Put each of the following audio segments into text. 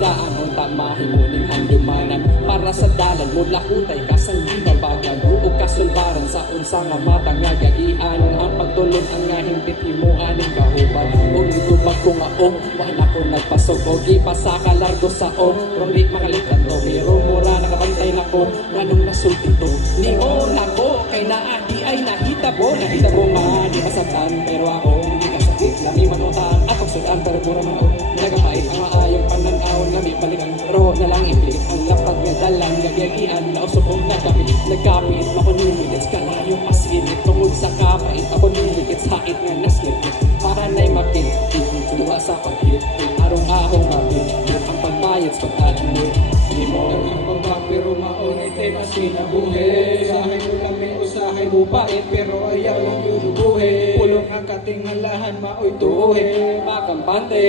daan unta mahimuning handumanan para sa dalan mula hutay kasangi babagan ug kasulbaran sa unsa nga mata nga gagian ang pagtulon ang nga himpit himuan ning kahuban ug nitubag ko nga wala ko nagpasok og ipasaka largo sa rong di makalitan to pero mura nakabantay nako nganong nasulti to ningon ako kay naadi ay nahitabo nga di masabtan pero ako hindi kasakit lami manutan ako sudan pero mura man nagapait ang maayong pananaw lami balikan roho na lang ibig ang lapad nga dalan gagian na usupong nagkapit makunumigit kalayo pasinit tungod sa kapait ako numigit sa hait nga naslit para na'y makikit tuwa sa pagkit arong ahong mabit ang pagbayad sa pagkalimit di mo ang pagkak pero maunit ay masinabuhi usahay mo lami usahay mo pait pero ayaw lang yudubuhi pulong ang katingalahan maoy tuhi makampante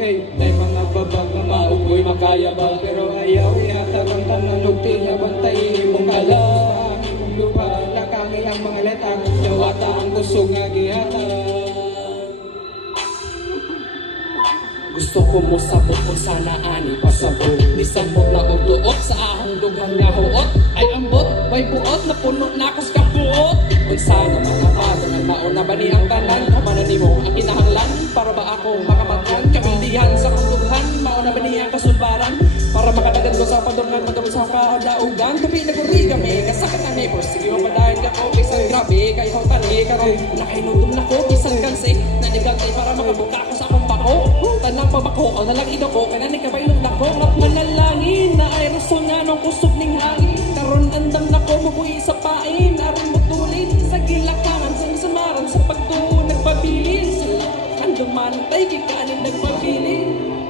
hey tay mga babag na maugoy makayabang pero ayaw ihatag ang tanalog tinya bantay mong kalang imong lupa lakangi ang mga letang dawata ang kusog nga gihatag. Gusto ko mo sabot kung sana ani pasabot nisabot na og duot sa ahong dugang nga huot ay ambot way buot na puno na kas kabuot kung sana makapagan ang mauna ba ni ang tanan kamanan nimo ang kinahanglan para ba ako makamangkan kabildihan sa kandughan mauna ba ni ang kasulbaran para makadagan ko sa padungan magawin sa kadaugan kapi naguri kami kasakit na neighbors sige mo padayon ka ko bisan grabe kayo tani karon nakainudom na ko bisan kansi nadigagay para makabuka ko sa akong bako tanang pabako o nalang ito ko kaya nikabailong lako at manalangin na ay rason nga nung kusog ning hangin karon andam na ko mabuhi sa pain aron mutulin sa gilakangan sa samaran sa pagtuon nagpabilin sila ang dumantay kikanin nagpabilin.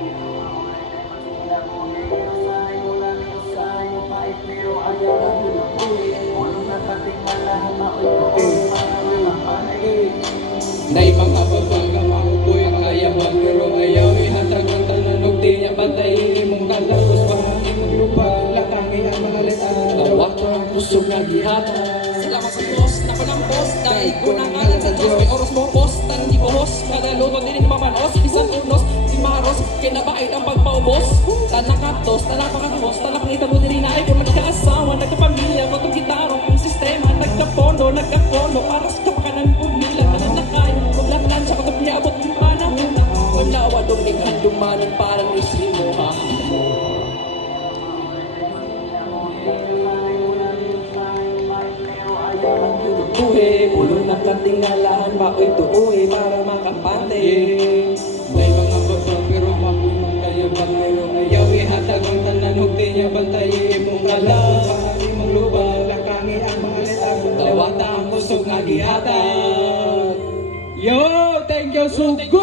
Nay mga babag ang makupoy ang ayawan pero ayaw ihatag ang tananog di niya bantay mong kalagos bahagi mong lupa lakangi ang mga letan tawag ang pusog nga gihata salamat sa Diyos na ko ng post dahil ko nang alam sa Diyos may oras mo post tan di buhos kada luto din mapanos isang unos di maros kinabait ang pagpaubos tanakatos tanapakatos tanapangita mo din na ay kung magkaasawa nagkapamilya matong gitarong ang sistema nagkapondo paras kapakanan po nila maglaman sa katap niya abot yung panahon na wala wadong tinghan dumanan parang isimo ha tuhe pulong ng katingalahan baoy tuuhe para makampante may mga babang pero mapunong kayo bang mayroong ayaw ihatag ang tanan hukti niya bantay mong kalang pahali mong lubang lakangi ang mga letang tawata ang kusog nga gihatag. Yo, thank you so good.